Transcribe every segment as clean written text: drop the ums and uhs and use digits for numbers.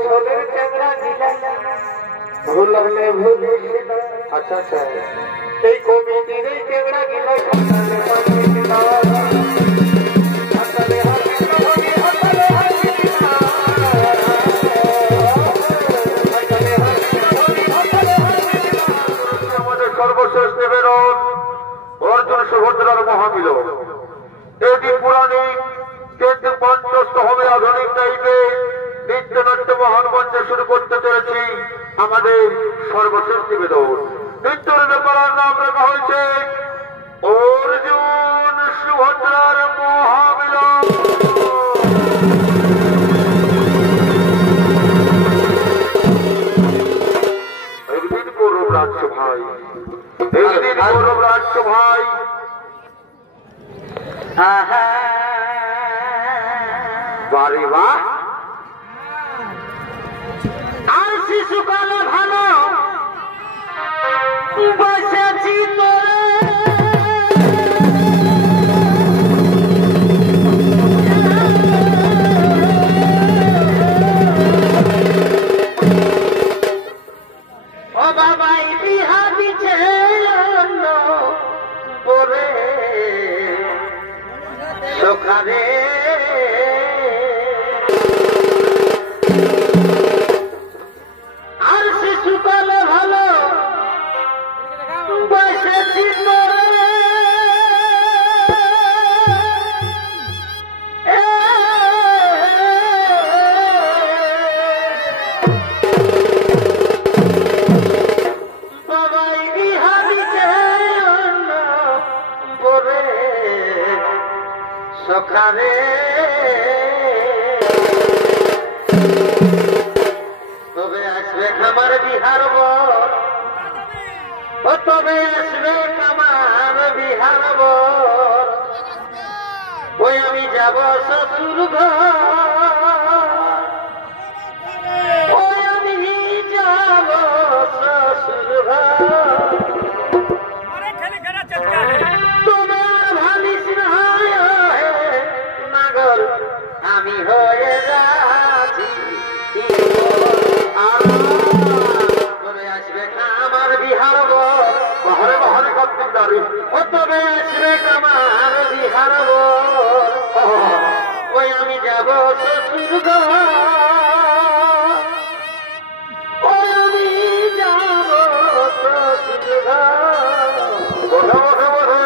বছরের চ্যাংড়া গিলা ভুললে ভুলিস না। আচ্ছা আচ্ছা, এই কমিটির এই চ্যাংড়া গিলা সন্তানে পাঠিস না। হাতালে হাসি না ভাবি, হাতালে হাসি না। হাতালে হাসি না ভাবি, হাতালে হাসি না। আমাদের সর্বশেষ নিবেদন অর্জুন সুভদ্রার মহামিলন। এটি পুরাণিক কিন্তু মঞ্চস্থ হবে আধুনিক টাইপে। নৃত্যনাট্য মহান মঞ্চে শুরু করতে চলেছি আমাদের সর্বশেষ নিবেদন। নৃত্যের ব্যাপার নাম রাখা হয়েছে অর্জুন সুভদ্রার মহামিলন। একদিন কৌরব রাজ্য ভাই, একদিন কৌরব রাজ্য ভাই। বারে বাহ, আর শিশুকালে ভালো বসেছি তোরে। ও বাবাই বিহা দিছে পরে সখারে। আর শিশুকালে ভালো বসেছি তোরে। বাবাই বিহারিকে পরে সখারে। তবে আসবে আমার বিহার বর, ও তবে আসবে আমার বিহার বর। ওই আমি যাব শ্বশুর ঘর, ওই আমি যাব শ্বশুর ঘর। তোমার ভালিস নাগর আমি হয়ে যাচ্ছি। তবে আসবে আমার বিহার বর, বহরে বহরে কপ্তারি। ও তবে আসবে আমার বিহার বর, ওই আমি যাব শ্বশুর ঘর, ওই আমি যাব শ্বশুর ঘর। বসে বসে বসে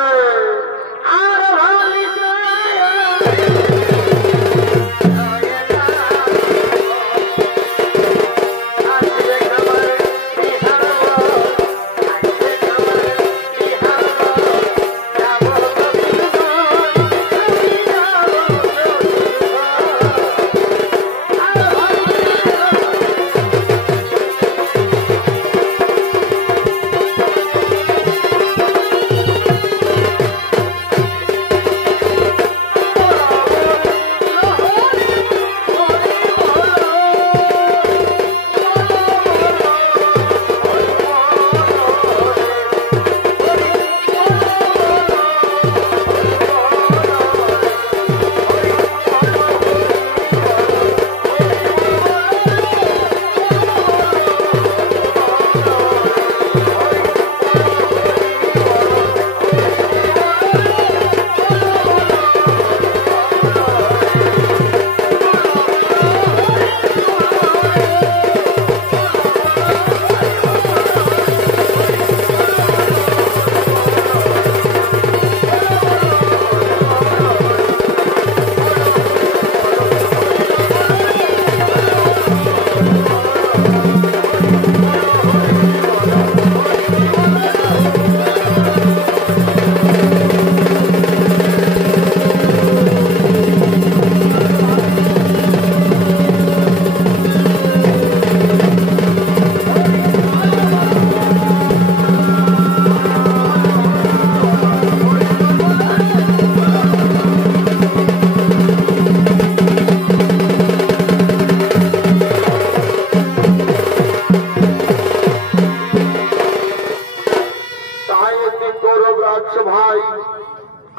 আর ভালিস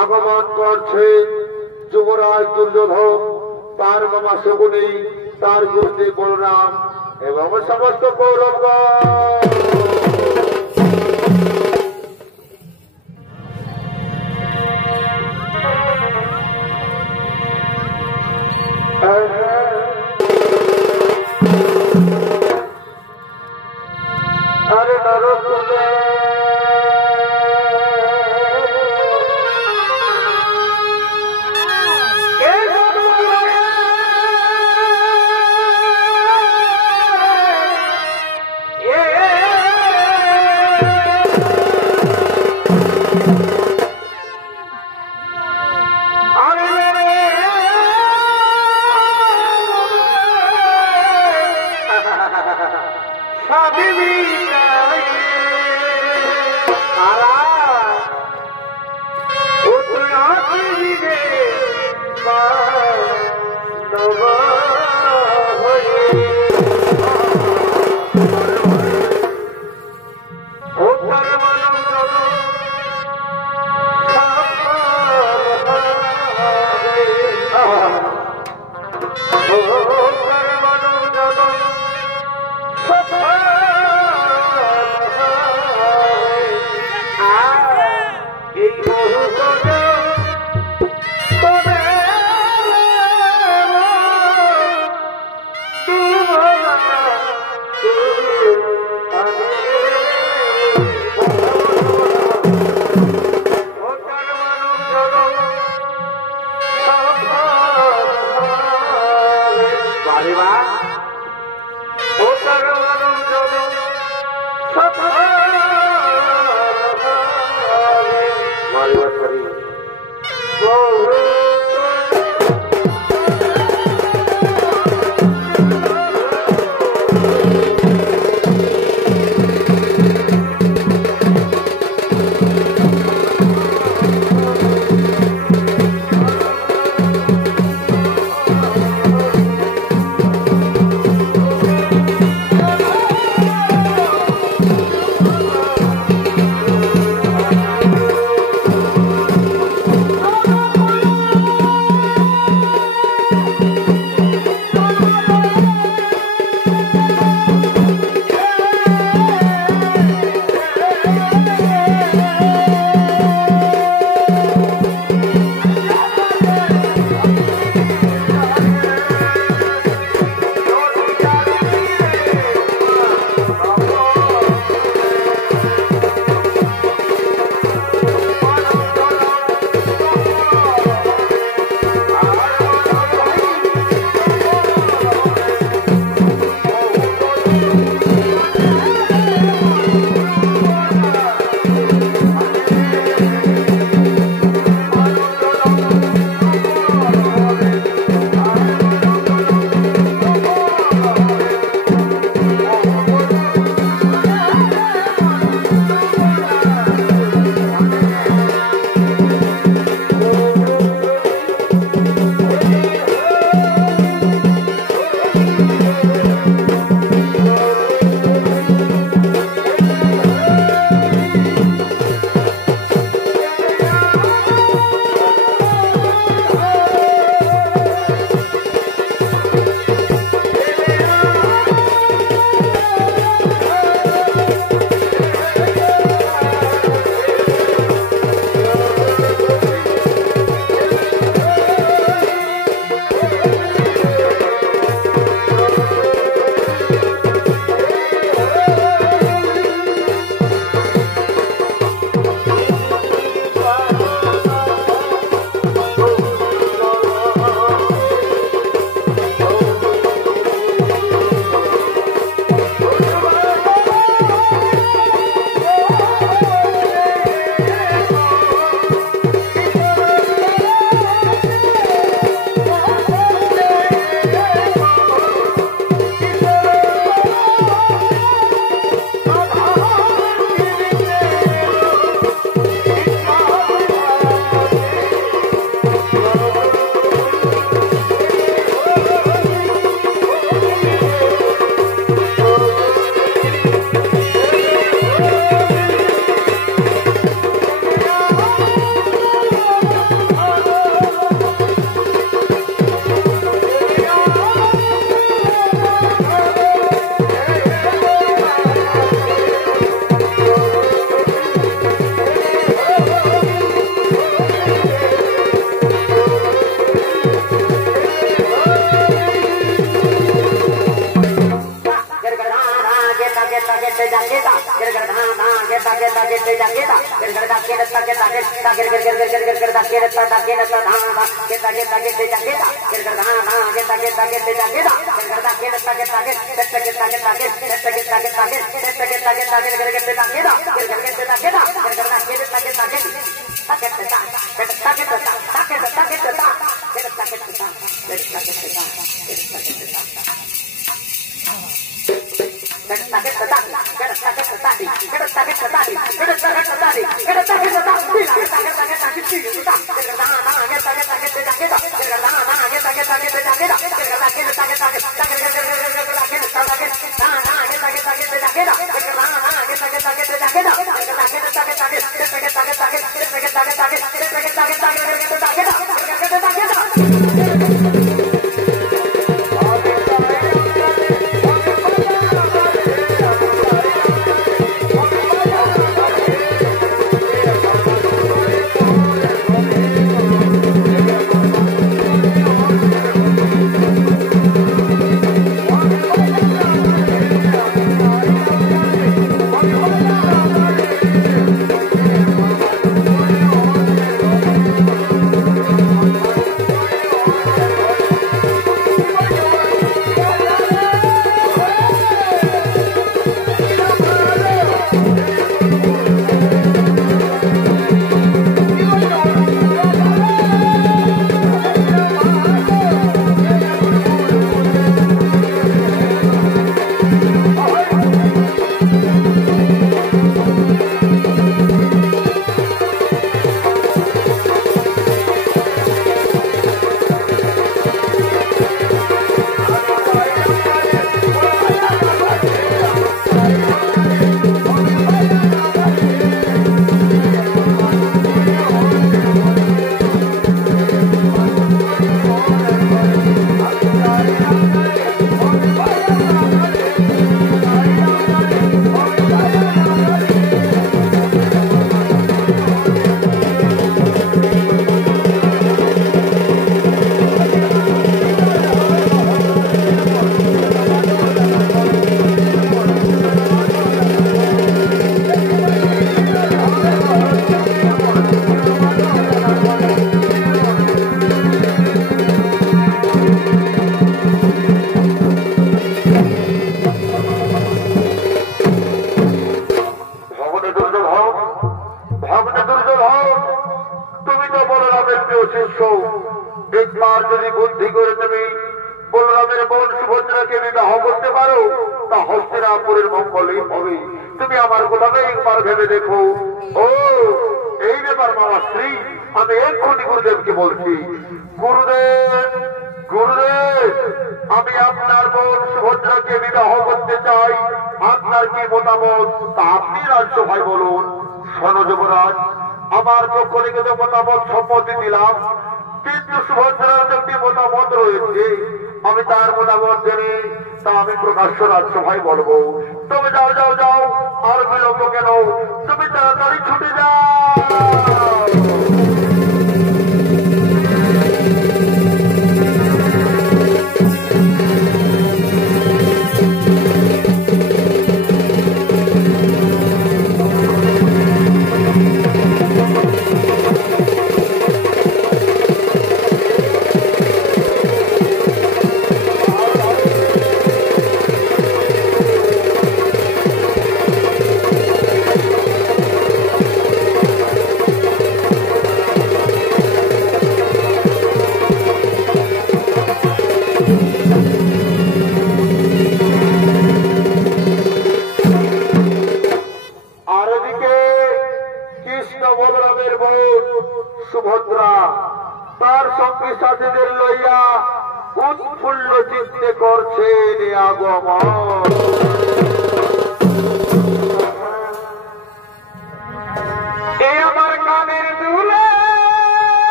আগমন করছে যুবরাজ দুর্যোধন, তার মামা শকুনি তার গুরুদেব বলরাম এবং সমস্ত কৌরবগণ। আরে নরকুলে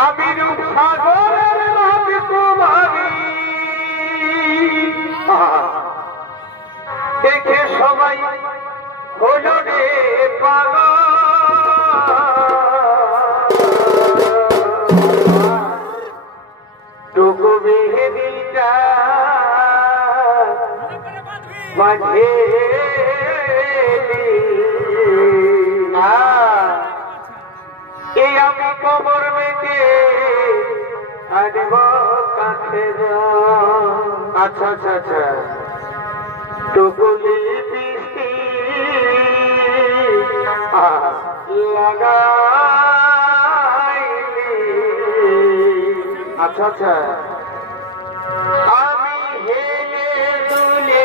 আমি রূপ সাগরের নদী তোমারি দেখে সবাই হলো রে পাগল টুকু বিহিদিটা মাঝে এই আমি কবর মেটে আনব কাছে আচ্ছা আচ্ছা আচ্ছা টুকুলি বৃষ্টি লাগাইলি আচ্ছা আচ্ছা আমি হেলে দুলে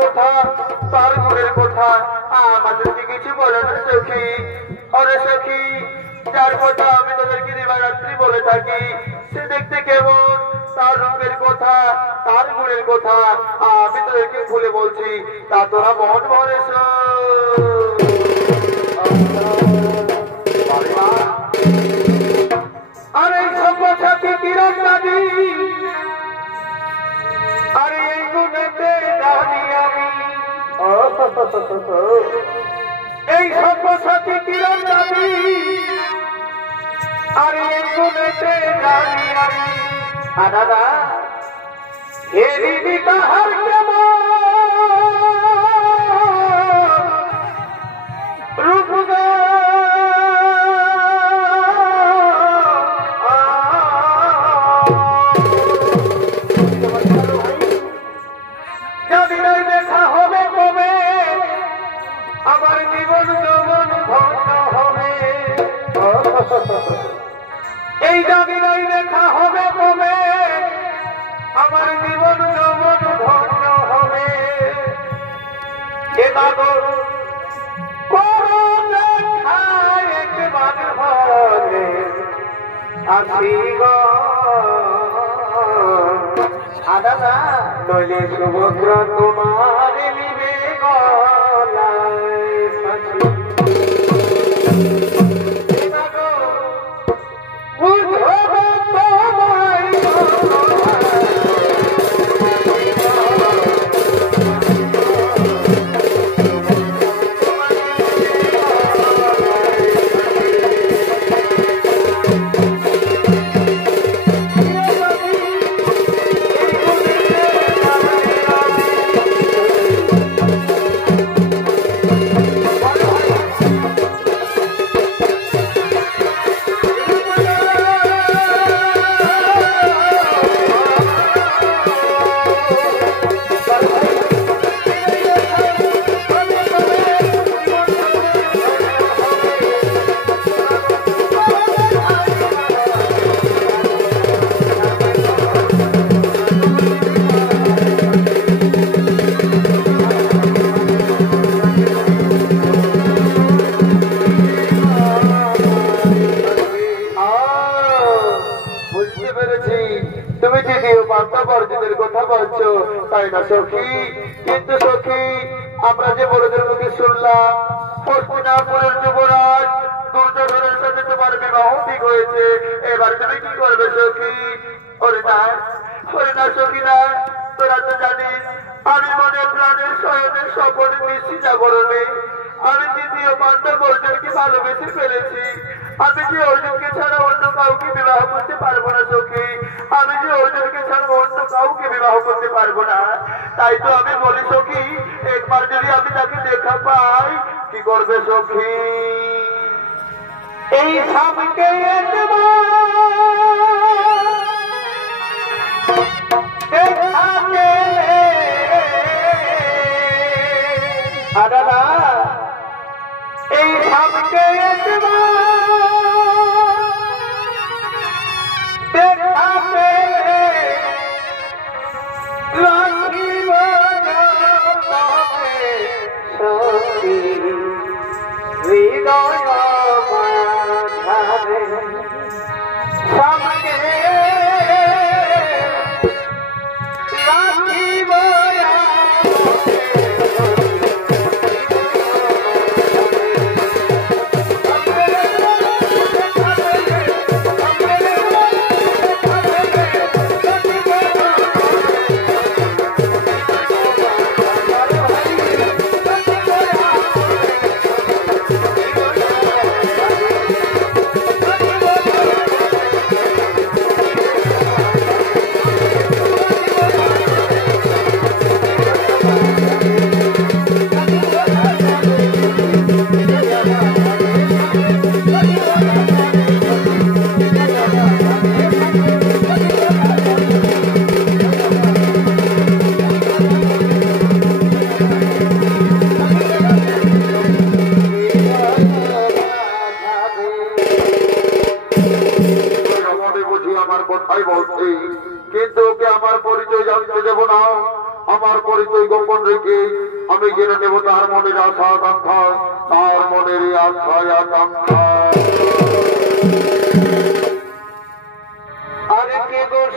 কথা তার গুণের কথা আমাদেরকে কিছু বলে না সখী। আরে সখী, যার কথা আমি তাদেরকে দিবারাত্রি বলে থাকি, সে দেখতে কেমন, তার রূপের কথা তার গুণের কথা আমি তোদেরকে ভুলে বলছি, তা তোরা মন ভরে আর এই সব্যসাচী কিরণ দাবি, আর এই গুণেতে জানি আমি, এই সব্যসাচী কিরণ দাবি, আর এই গুণেতে জানি আমি। দাদা হেরি তাহার কেমন রূপ যদি নাই দেখা হবে কবে, আমার জীবন যৌবন ধন্য হবে। এই যদি নাই দেখা হবে কবে, আমার জীবন যৌবন ধন্য হবে। এ বাগর করো দেখা একবার হলে আসি গো আদানা, নইলে সমুদ্র তোমার নিবে গলায় ফাঁসি। কথা বলছো তাই না সখী? কিন্তু সখী, আমরা যে বড়দের মুখে শুনলাম হস্তিনাপুরের যুবরাজ দুর্যোধনের সাথে তোমার বিবাহ ঠিক হয়েছে, এবার তুমি কি করবে সখী? ওরে না সখী না, তোরা তো জানিস আমি মনে প্রাণের শয়নের শপথ নিচ্ছি জাগরণে আমি দ্বিতীয় পাণ্ডব অর্জুনকে ভালোবেসে ফেলেছি। আমি যে অর্জুনকে ছাড়া অন্য কাউকে বিবাহ করতে পারবো না সখী, আমি যে অর্জুনকে ছাড়া অন্য কাউকে বিবাহ করতে পারবো না। তাই তো আমি বলি সখী, একবার যদি আমি তাকে দেখা পাই, কি করবে সখী? এই স্বামীকে এই স্বামীকে দেখাতে রাখিব সখী হৃদয় মাঝারে। আমি জেনে নেব তার মনের আশা আকাঙ্ক্ষা, তার মনের আশা আকাঙ্ক্ষা। আরে কে গোস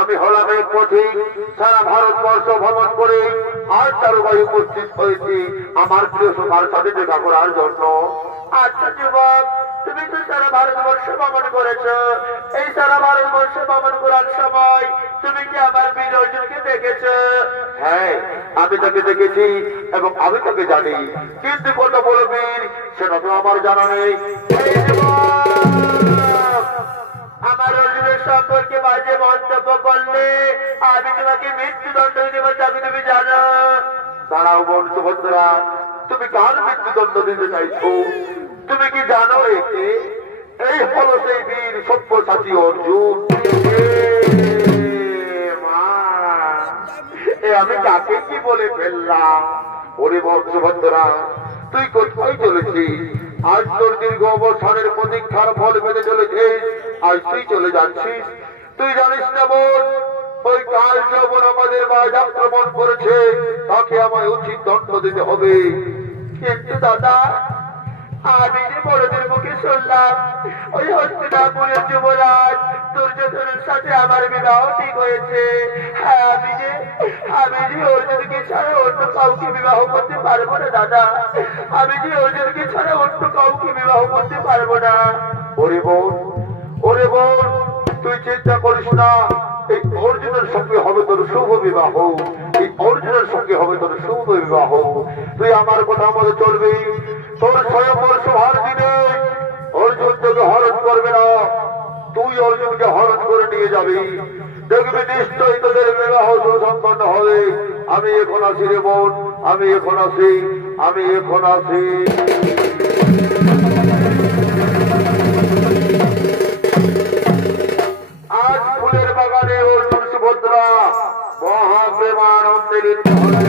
আমি হলাম এক পথিক, সারা ভারতবর্ষ ভ্রমণ করে আজ তারবাই উপস্থিত হয়েছি আমার প্রিয় সভার সাথে দেখা করার জন্য। আচ্ছা যুবক, তুমি তো সারা ভারতবর্ষ ভ্রমণ করেছ, এই সারা ভারতবর্ষ ভ্রমণ করার সময় তুমি কি আমার বীর অর্জুনকে দেখেছ? হ্যাঁ, আমি তাকে দেখেছি এবং আমি তাকে জানি, কিন্তু কত বড় বীর সেটা তো আমার জানা নেই। আমার অর্জুনের সম্পর্কে বাজে মন্তব্য করলে আমি তোমাকে মৃত্যুদণ্ড দেবো, তাকে তুমি জানো? দাঁড়াও বোন সুভদ্রা, তুমি কার মৃত্যুদণ্ড দিতে চাইছো? তুমি কি জানো একে? এই হলো সেই বীর সব্যসাচী অর্জুন। আমি কাকে কি বলে ফেললাম? ওরে বোন সুভদ্রা, তুই কোথায় চলেছিস? আজ তোর দীর্ঘ অবসানের প্রতীক্ষার ফল পেতে চলেছে, আজ তুই চলে যাচ্ছিস। তুই জানিস না বোন, ওই কাল যখন আমাদের মাঝ আক্রমণ করেছে তাকে আমায় উচিত দণ্ড দিতে হবে। কিন্তু দাদা, আমি যে বড়দের মুখে শুনলাম ওই হস্তিনাপুরের যুবরাজ দুর্যোধনের সাথে আমার বিবাহ ঠিক হয়েছে। হ্যাঁ, আমি যে অর্জুনকে ছাড়া অন্য কাউকে বিবাহ করতে পারবো না দাদা, আমি যে অর্জুনকে ছাড়া অন্য কাউকে বিবাহ করতে পারবো না। ওরে বোন, তুই চিন্তা করিস না, এই অর্জুনের সঙ্গে হবে তোর শুভ বিবাহ, এই অর্জুনের সঙ্গে হবে তোর শুভ বিবাহ। তুই আমার কথা মতো চলবি, তোর স্বয়ংবর সভার দিনে অর্জুন তোকে হরণ করবে না, তুই অর্জুনকে হরণ করে নিয়ে যাবি, দেখবি নিশ্চয়ই তোদের বিবাহ সুসম্পন্ন হবে। আমি এখন আসি রে বোন, আমি এখন আসি। আজ ফুলের বাগানে অর্জুন সুভদ্রা মহাপ্রেমানন্দে লিপ্ত হবে।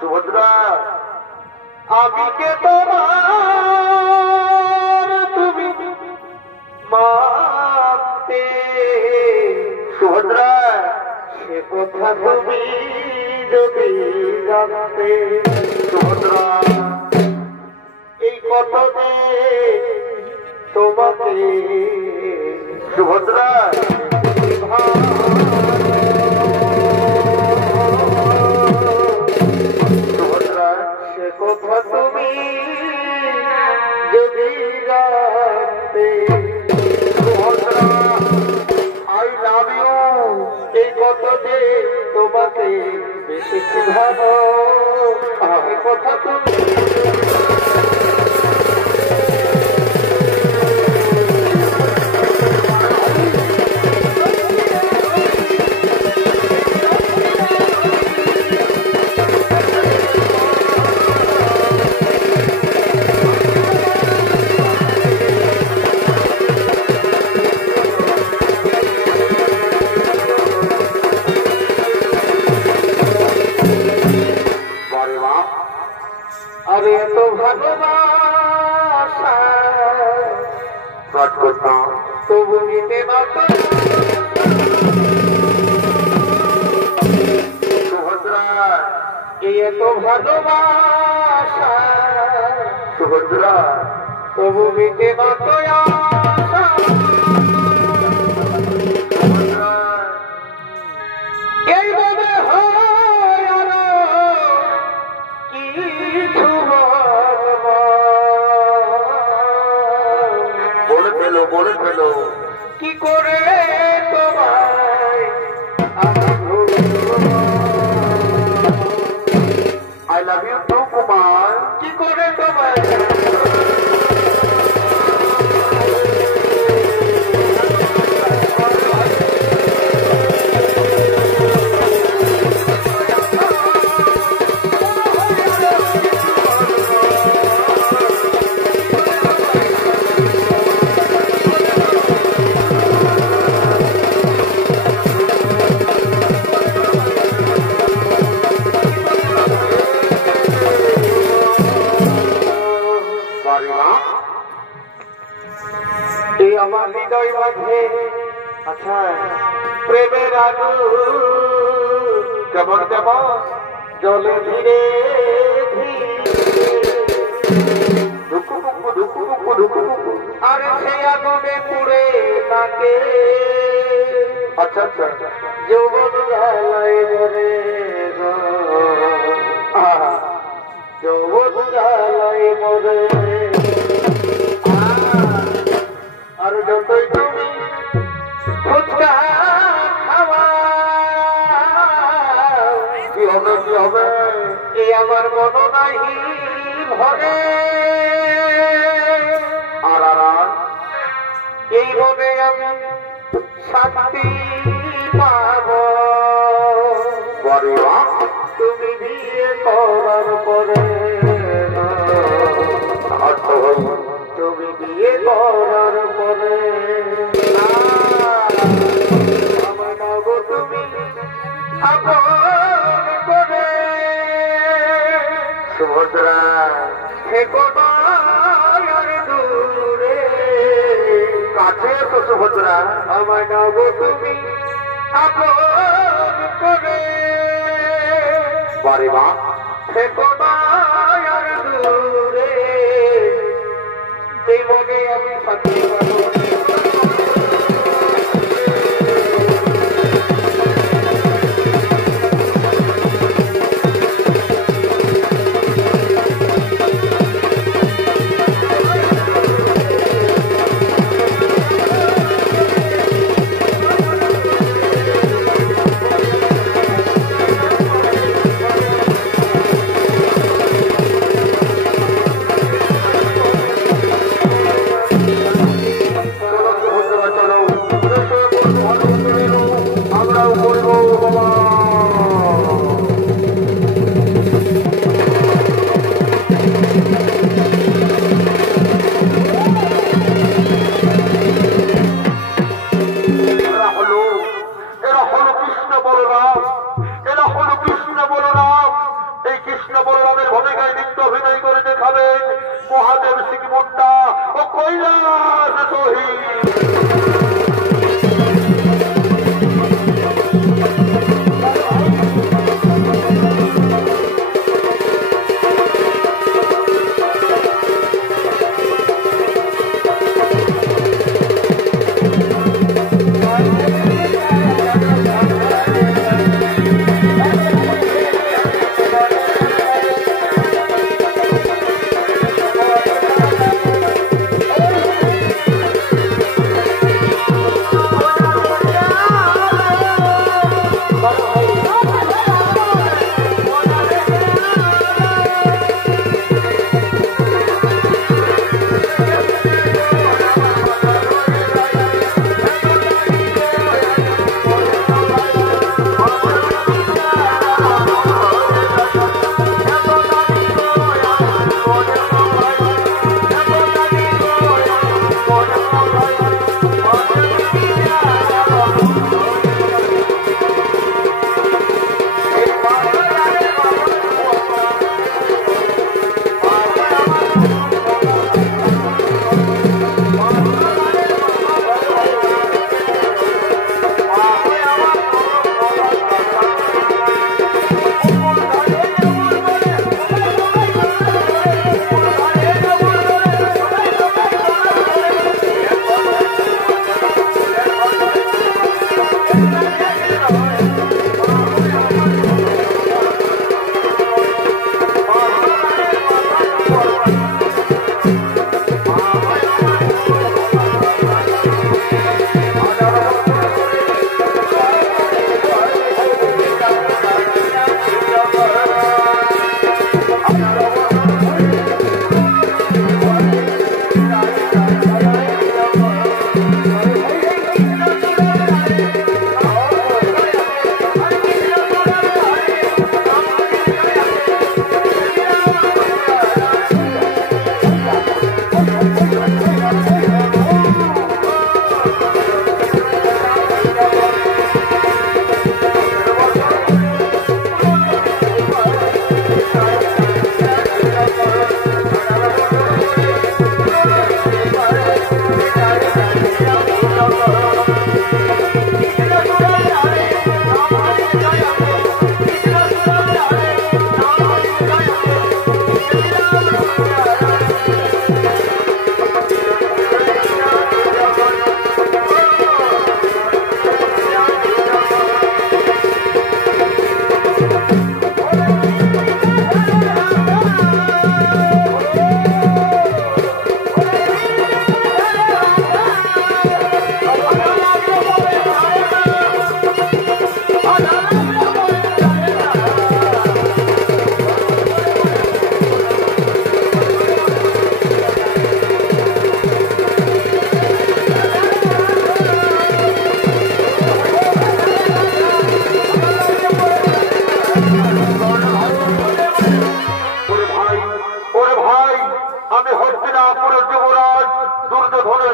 সুভদ্রা, আমি কে তোমার তুমি মানতে? সুভদ্রা, সে কথা তুমি যদি জানতে। বেশি ভালো আমি কথা তুমি আরে এত ভালোবাসা তবু নিতে না সুভদ্রা এই এত ভালোবাসা সুভদ্রা তবু নিতে না এই মনে হয় আরো কিছু বলে ফেলো কি করে তোমায় I love you too Kumar কি করে তোমায় এই আমার হৃদয় মাঝে আচ্ছা প্রেমের আলো কেমন কেমন জলে ধীরে আরে সেই আগুনে পুড়ে তাকে আচ্ছা আচ্ছা যৌবন জ্বালাই ধরে যৌবন জ্বালাই মরে আর যতই তুমি ফুচকা খাওয়া কি হবে এই আমার মন নাহি ভরে আর এই মনে আমি শান্তি পাব তুমি বিয়ে করার পরে তুমি বিয়ে করার পরে আমার নব তুমি আপন করে সুভদ্রা থেকো না আর দূরে কাছে তো সুভদ্রা আমার নব তুমি আপন করে বারে বা থেকো না আর দূরে এই মনে আমি শান্তি পাবো মহাদেব সিং মুন্ডা ও কৈলাস শহীদ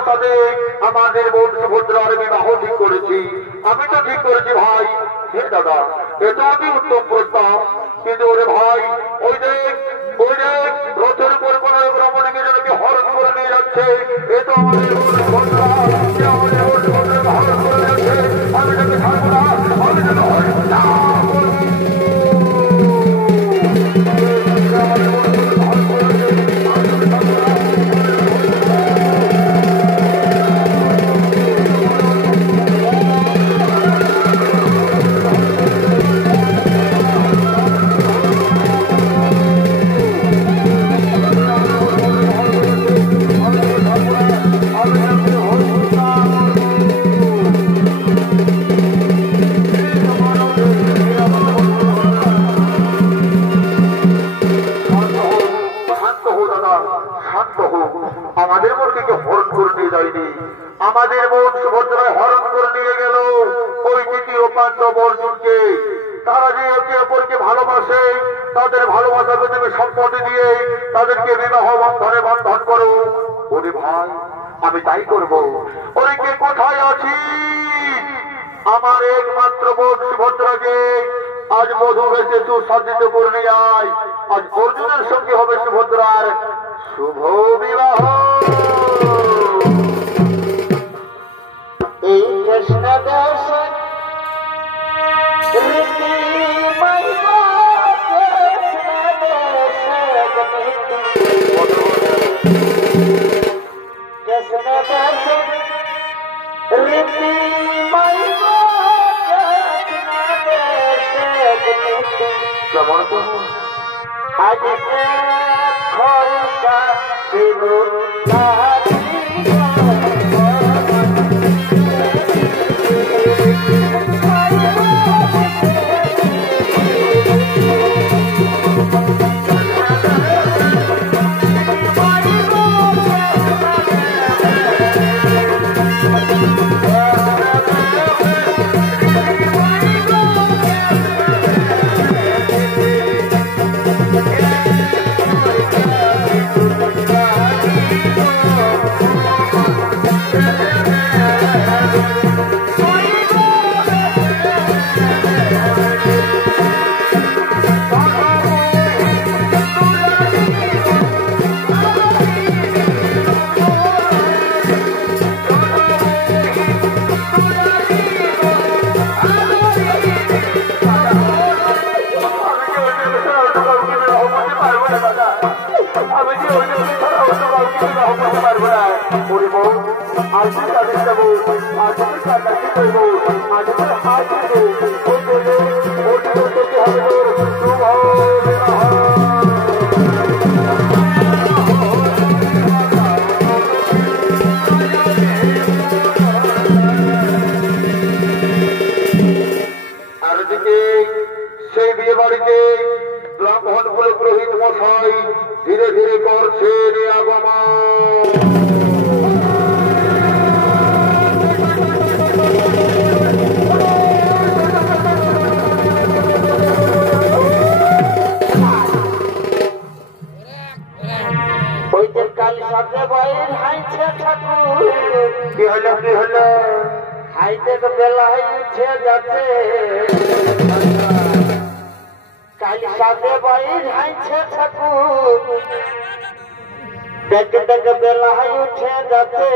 প্রাসাদে আমাদের বোন সুভদ্রার বিবাহ ঠিক করেছি। আমি তো ঠিক করেছি ভাই। হে দাদা, এটা অতি উত্তম প্রস্তাব, কিন্তু ওরে ভাই ওই দেখ রথের উপর কোন রমণীকে যেন কি হরণ করে নিয়ে যাচ্ছে। এ তো আমাদের বোন সুভদ্রা, আমাদের বোন সুভদ্রাকে হরণ করে যাচ্ছে। আমি তাকে ছাড়বো না, আমি তাকে হরণ না। আমাদের বোনকে হরণ করে নিয়ে যায়নি, আমাদের বোন সুভদ্রায় হরণ করে নিয়ে গেল ওই দ্বিতীয় পাণ্ডব অর্জুনকে। তারা যে একে অপরকে ভালোবাসে, তাদের ভালোবাসাকে তুমি সম্পত্তি দিয়ে তাদেরকে বিবাহ বন্ধনে বন্ধন করো। ওরে ভাই, আমি তাই করবো। ওরে কে কোথায় আছি? আমার একমাত্র বোন সুভদ্রাকে আজ মধু বেশে সুসজ্জিত করে নিয়ে আয়। আজ অর্জুনের সঙ্গে হবে সুভদ্রার শুভ বিবাহ। এই কৃষ্ণ দাস রীতি মহিমা কৃষ্ণ দাস কৃষ্ণ দাস রীতি মহিমা কৃষ্ণ দাস কেমন তো আজ খরকা শিব সেই বিয়ে বাড়িতে ব্রাহ্মণ বলে পুরোহিত মশাই ধীরে ধীরে করছে আগমন। ওই যে কাল সাথে বাইর হাইছে ঠাকুর কি হলো কি হলো? হাইতে তো বেলায় উঠে যাচ্ছে। কাল সাথে বাইর হাইছে ঠাকুর দেখ দেখ বেলায় উঠে যাচ্ছে।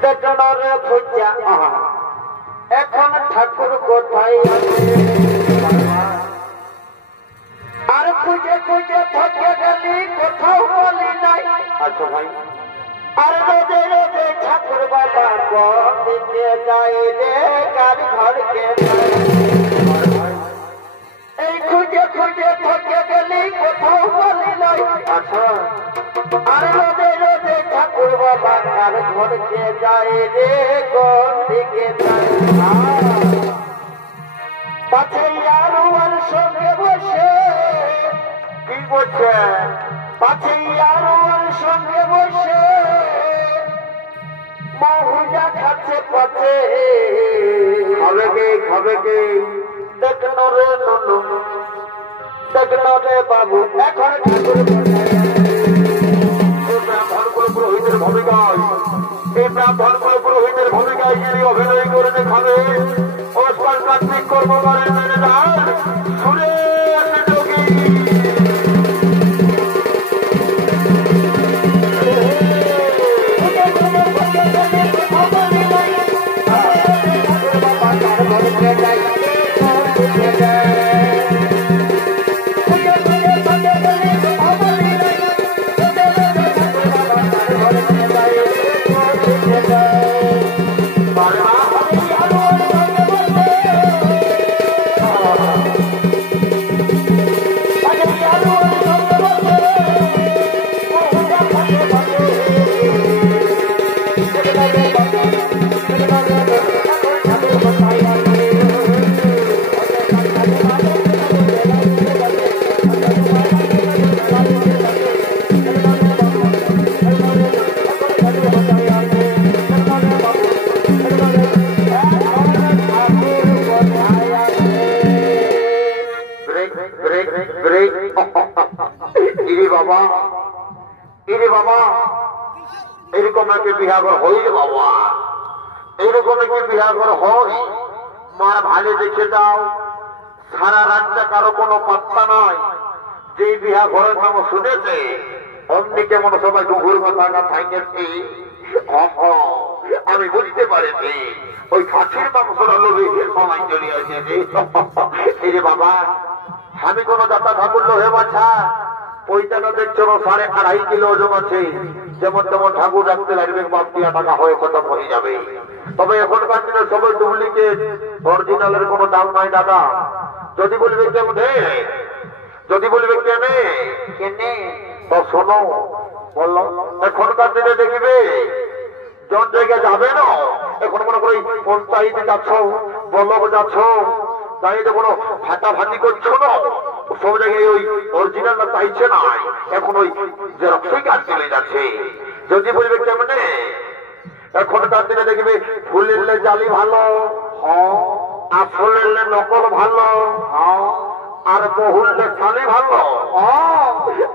দেখনো রে ভুজা এখন ঠাকুর কোথায় আছে? আর খুঁজে খুঁজে থকে গেলি কোথাও বলি নাই। আচ্ছা ভাই, আর রোদে রোদে ঠাকুর বাবা দিকে যায় রে কার ঘরকে এই খুঁজে খুঁজে থকে গেলি কোথাও বলি নাই। আচ্ছা আর রোদে রোদে ঠাকুর বাবা কার ঘরকে যায় রে কোন দিকে যায়? পাছে আর সঙ্গে বসে কি বলছে? পাছে আর সঙ্গে বসে মহুজা খাচ্ছে পথে। খাবে কে খাবে কে? দেখনো রে নুনু দেখলো রে বাবু এখন ঠাকুর ব্রাহ্মণগুলো পুরোহিতের ভূমিকায় এই ব্রাহ্মণগুলো পুরোহিতের ভূমিকায় যিনি অভিনয় করে দেখাবে ওসমান কার্তিক কর্মকারের ম্যানেজার সুরেশ যোগী। এরকম একটা বিহাঘর হইলে বাবা, এরকম একটা বিহাঘর হয়, মার ভালো দেখে যাও। সারা রাতটা কারো কোনো পাত্তা নয়। যে বিহা ঘরের নাম শুনেছে অমনি কেমন সবাই ঘুঘুর মাথা থাইনেছি। আমি বুঝতে পারিনি ওই খাসির মাংসটা লোভে মামাই চলে আসে। এই যে বাবা, আমি কোন দাতা ঠাকুর লোহে বাছা ওইটাটা দেখছো 2.5 কিলো ওজন আছে। যেমন তেমন ঠাকুর রাখতে লাগবে, বাপ দিয়া টাকা হয়ে খতম হয়ে যাবে। তবে এখনকার দিনে সবাই ডুপ্লিকেট, অরিজিনালের কোনো দাম নাই দাদা। যদি বলবে কেমনে, যদি বলবে কেনে কেনে তো শোনো বললো, এখনকার দিনে দেখবে জন জায়গায় যাবে না। এখন মনে করি পঞ্চায়েতে যাচ্ছ, বল্লভ যাচ্ছ, দাঁড়িয়ে কোনো ফাটাফাটি করছো না, সব জায়গায় ওই অরিজিনালটা চাইছে না, এখন ওই জেরক্সই কাজ চলে যাচ্ছে। যদি বলবে কেমনে, এখনকার দিনে দেখবে ফুলের জালি ভালো, আর ফুলের নকল ভালো, আর বহুলের ছালি ভালো,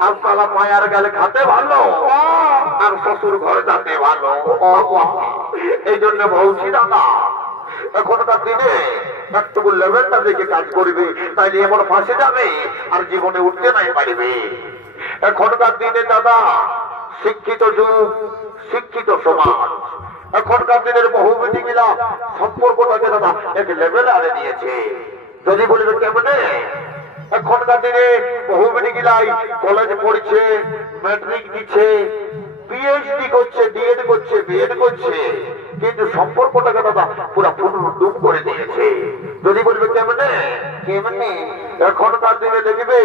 আর তালা মায়ার গেলে খাতে ভালো, আর শ্বশুর ঘরে যাতে ভালো। এই জন্য বলছি দাদা, এখনকার দিনে একটু লেভেলটা দেখে কাজ করবে, তাইলে এমন ফাঁসে যাবে আর জীবনে উঠতে নাই পারবে। এখনকার দিনে দাদা শিক্ষিত যুগ, শিক্ষিত সমাজ। এখনকার দিনের বহু বেটিগুলা সম্পর্কটাকে দাদা এক লেভেলে আনে দিয়েছে। যদি বলবে কেমনে, এখনকার দিনে বহু বেটিগুলাই কলেজ পড়ছে, ম্যাট্রিক দিচ্ছে, পিএইচডি করছে, ডিএড করছে, বিএড করছে, কিন্তু সম্পর্কটাকে দাদা পুরা ডুব করে দিয়েছে। যদি বলবে কেমনে কেমনে, এখনকার দিনে দেখবে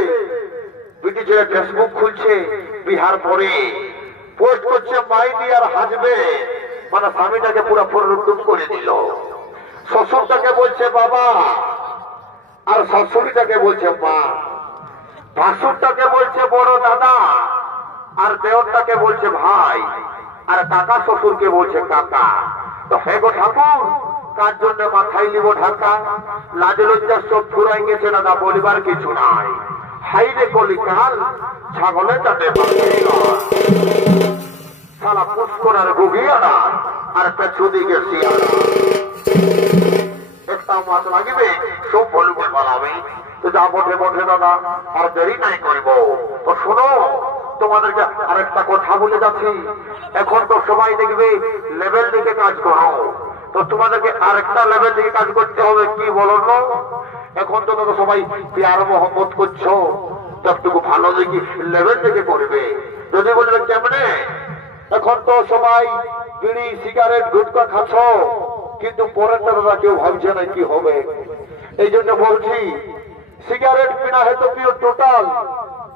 বিটি ছেলে ফেসবুক খুলছে, বিহার পরে পোস্ট করছে মাই ডিয়ার হাজবেন্ড, মানে স্বামীটাকে পুরা ডুব করে দিল। শ্বশুরটাকে বলছে বাবা, আর শাশুড়িটাকে বলছে মা, ভাসুরটাকে বলছে বড় দাদা, আর দেওরটাকে বলছে ভাই, আর কাকা শ্বশুরকে বলছে কাকা। তো হে গো ঠাকুর, কার জন্য মাথায় নিব ঢাকা? লাজ লজ্জা সব ফুরাই গেছে দাদা, বলিবার কিছু নাই। হাইরে কলিকাল ছাগলে চাটে সারা পুষ্করার গুগিয়ারা আর পেছু দিকে শিয়ারা। একটা মাছ লাগিবে সব বলুকে পালাবে। তো যা বটে বটে দাদা, আর দেরি নাই করব। তো শোনো, তোমাদেরকে আরেকটা কথা বলে যাচ্ছি। এখন তো সবাই দেখবে লেভেল দিকে কাজ করো, তো তোমাদেরকে আরেকটা লেভেল দিকে কাজ করতে হবে। কি বলো না, এখন তো সবাই প্যার মোহাম্মত করছো, যতটুকু ভালো দেখি লেভেল থেকে করবে। যদি বলবে কেমনে, এখন তো সবাই বিড়ি সিগারেট গুটকা খাচ্ছ, কিন্তু পরেরটা দাদা কেউ ভাবছে না কি হবে। এই জন্য বলছি, सिगरेट पीना है तो पियो टोटल,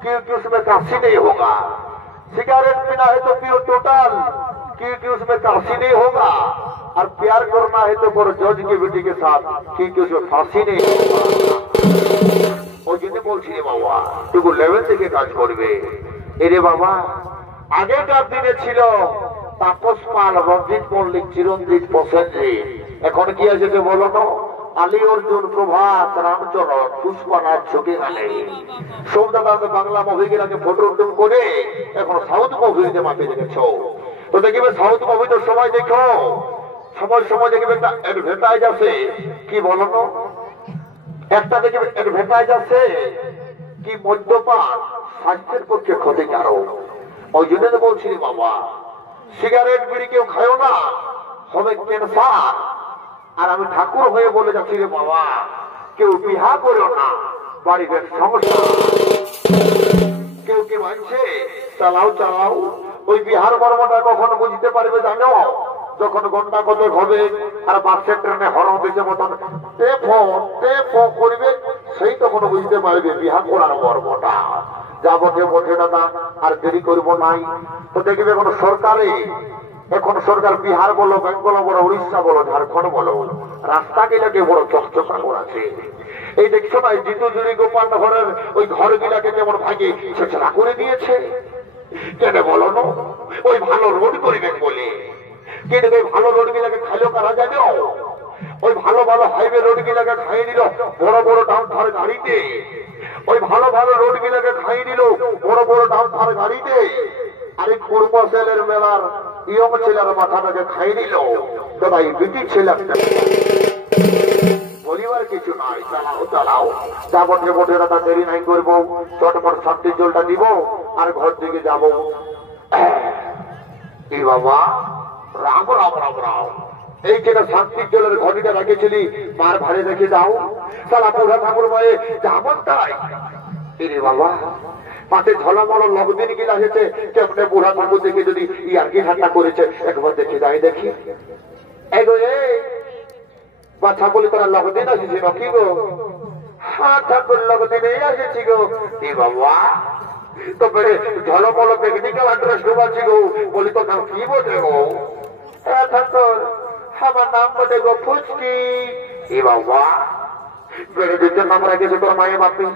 क्योंकि उसमें काशी नहीं होगा। सिगरेट पीना है तो पियो टोटल, क्योंकि उसमें काशी नहीं होगा। और प्यार करना है तो करो जज की बेटी के साथ, क्योंकि उसमें फांसी नहीं होगा। ওই জন্য বলছি রে বাবা, টুকু লেভেল থেকে কাজ করবে। এরে বাবা, আগেকার দিনে ছিল তাপস পাল, রঞ্জিত মল্লিক, চিরঞ্জিত, প্রসেনজিৎ। এখন কি আছে যে বলো তো, আলী অর্জুন প্রভাস রামচরণ পুষ্পনাথ ঝুঁকে গেলে সব দাদা বাংলা মুভিগুলাকে ফটো করে এখন সাউথ মুভিতে মাপিয়ে রেখেছ। তো দেখবে সাউথ মুভিতে সময় দেখো, সময় সময় দেখবে একটা অ্যাডভার্টাইজ আছে, কি বলো না, একটা দেখবে অ্যাডভার্টাইজ আছে কি মদ্যপান স্বাস্থ্যের পক্ষে ক্ষতিকারক। ওই জন্য তো বলছি বাবা, সিগারেট বিড়ি কেউ খায়ও না, হবে ক্যান্সার। আর আমি ঠাকুর হয়ে বলে যাচ্ছি রে বাবা, কেউ বিহা করো না, বাড়িতে সমস্যা। কেউ কি মানছে চালাও চালাও, ওই বিহার মর্মটা কখন বুঝতে পারবে জানো? যখন ঘন্টা কত হবে আর বাসের ট্রেনে হরণ দিতে মতন করবে, সেই তখন বুঝতে পারবে বিহা করার মর্মটা। যা বটে বটে দাদা, আর দেরি করবো নাই। তো দেখবে এখন সরকারে, এখন সরকার বিহার বলো, বেঙ্গল বলো, উড়িষ্যা বলো, ঝাড়খণ্ড বলো, রাস্তা গিলাকে বড় চকচকা করেছে। এই দেখছো না জিতু জুড়ি গোপাল ঘরের ওই ঘর গিলাকে কেমন ভাগে ছেঁচড়া করে দিয়েছে। কেন বলো না, ওই ভালো রোড করবেন বলে। কিন্তু ওই ভালো রোড গিলাকে খাইলো কারা জানো? ওই ভালো ভালো হাইওয়ে রোড গিলাকে খাইয়ে দিল বড় বড় ডাউনথার গাড়িতে। ওই ভালো ভালো রোড গিলাকে খাইয়ে দিল বড় বড় ডাউনথার গাড়িতে। আরে কুড়মো সেলের মেলার ইয়ং ছেলের মাথাটাকে খাই দিল দাদা, এই বিটি ছেলেটা বলিবার কিছু নাই। চালাও চালাও, যা বটে বটে দাদা, দেরি নাই করবো, চটপট শান্তির জলটা দিব আর ঘর দিকে যাব। এই বাবা রাম রাম রাম রাম, এই যেটা শান্তির জলের ঘটিটা রেখেছিলি মার ভারে রেখে যাও। সালা পুরা ঠাকুর মায়ে যাবন তাই। এরে বাবা, পাশে ঝলামল লগদিন গিলা এসেছে, কেমনে বুড়া ঠাকুর দেখে যদি ইয়ার্কি ঠান্ডা করেছে, একবার দেখে যাই দেখি। এগো এই বাচ্চা বলি তোরা লগদিন আসেছি নাকি গো? হ্যাঁ ঠাকুর লগদিনে এসেছি গো। এ বাবা, তো বেড়ে ঝলমল টেকনিক্যাল অ্যাড্রেস ঢুকাচ্ছি গো। বলি তোর নাম কি বটে গো? হ্যাঁ ঠাকুর, আমার নাম বটে গো ফুচকি। এ বাবা, বেড়ে যেতে নাম রেখেছে তোর মায়ের বাপি,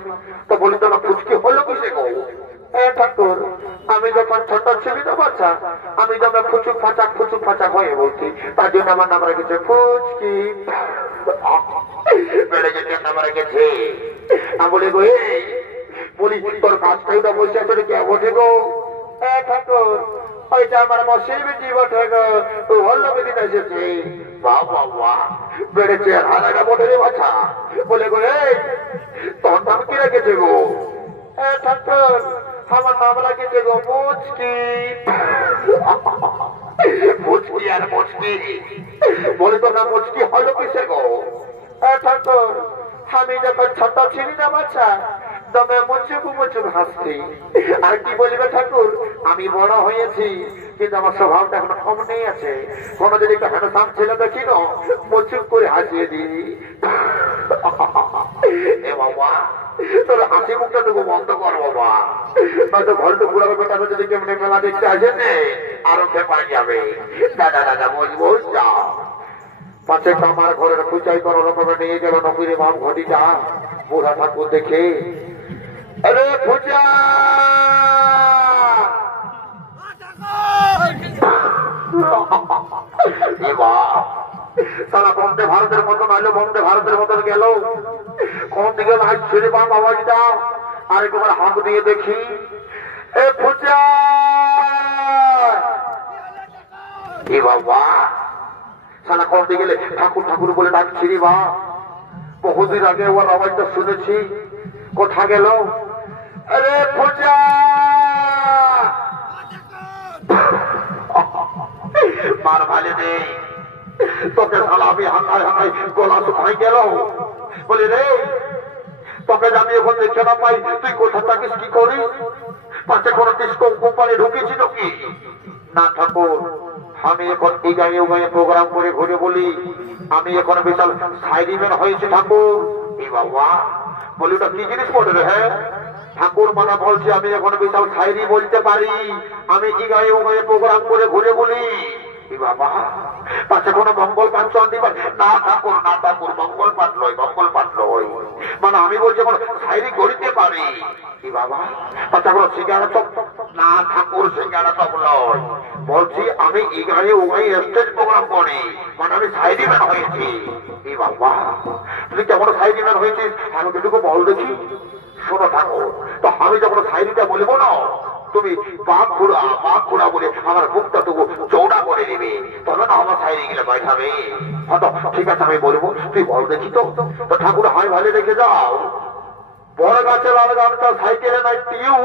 তো বলি তোর ফুচকি হলো কিসে গো? ঠাকুর, আমি যখন ছোট ছিলি না বাচ্চা, আমি যখন ফুচুক ফাঁচাক হয়ে বলছি, তার জন্য আমার নাম রেখেছে ফুচকি। বেড়ে যেতে নাম রেখেছে। আমি বলি গো এই, বলি তোর কাজটাই না বসে আছে কে বটে গো? ঠাকুর, ওইটা আমার মশির বিটি বটে গো, তো হল্লো বেদিন এসেছে। বাবা বেড়েছে হারাটা বটে রে বাচ্চা। বলে গো এই, তোর নাম কি রেখেছে গো? ঠাকুর, আমার নাম রেখেছে গো মুচকি। মুচকি আর মুচকি, বলে তোর নাম মুচকি হলো কিসে গো? ঠাকুর, আমি যখন ছোট ছিলি না বাচ্চা, তবে মুচুক মুচুক হাসছি। আর কি বলবে ঠাকুর, আমি বড় হয়েছি কিন্তু আমার স্বভাবটা এখন অমনি আছে। কোনো যদি একটা হ্যান্ডসাম ছেলে দেখি না, মুচুক করে হাসিয়ে দিই। এ বাবা, তোর হাসি মুখটা টুকু বন্ধ কর বাবা, নয়তো ঘরটা পুরাবে বেটা যদি কেমনি মেলা দেখতে আসে আরো খেপা যাবে। দাদা দাদা বলবো যাও পাঁচে আমার ঘরের পূজাই করো রকমে নিয়ে গেল নবীরে বাপ ঘটিটা। বুড়া ঠাকুর দেখে, আরে পূজা সারা বন্দে ভারতের মতন আইলো, বন্দে ভারতের মতন গেল। কোন দিকে ছেড়ে বাপ আওয়াজটা আর একবার হাত দিয়ে দেখি, এ পূজা এ বাবা, সারা কোন দিকে গেলে ঠাকুর ঠাকুর বলে ডাকছি রে বা। বহুদিন আগে ওর আওয়াজটা শুনেছি, কোথা গেল? আরে পূজা, মার ভালে নেই তোকে, সালা আমি হাঙ্গায় হাঙ্গায় গলা শুকাই গেল। বলি রে, তোকে আমি এখন দেখে না পাই, তুই কোথা থাকিস, কি করিস? পাশে কোনো ডিস্কো কোম্পানি ঢুকেছি নাকি? না ঠাকুর, আমি এখন এই গায়ে ও গায়ে প্রোগ্রাম করে ঘুরে বলি, আমি এখন বিশাল সাইডিম্যান হয়েছি ঠাকুর। এই বাবা, বলি ওটা কি জিনিস পড়ে রে? হ্যাঁ ঠাকুর মানা বলছি, আমি এখন বিশাল সাইরি বলতে পারি, আমি এই গায়ে ও গায়ে প্রোগ্রাম করে ঘুরে বলি। এই বাবা, পাশে কোনো মঙ্গল পাঠ দিবেন না ঠাকুর, না ঠাকুর, মঙ্গল পাঠ লয়, মঙ্গল পাঠ লয়। মানে আমি বলছি আমার সাইরি গড়িতে পারি কি বাবা, পাশে কোনো সিঙ্গারা চপ না ঠাকুর, সিঙ্গারা চপ লয়। বলছি আমি এই গাড়ি ও গাড়ি স্টেজ প্রোগ্রাম করি, মানে আমি সাইরি ম্যান হয়েছি। এই বাবা তুই কেমন সাইরি ম্যান হয়েছিস আমাকে একটু বল দেখি। শোনো ঠাকুর, তো আমি যখন সাইরিটা বলবো না তুমি বাঘ খুড়া বলে আমার মুখটা তবু চৌড়া করে দিবে, তবে না আমার সাইরি গেলে বাইঠাবে। হয়তো ঠিক আছে আমি বলবো, তুই বল দেখি। তো ঠাকুর হাই ভালো রেখে যাও। বড় গাছে লাল গামটা সাইকেলে নাই টিউ,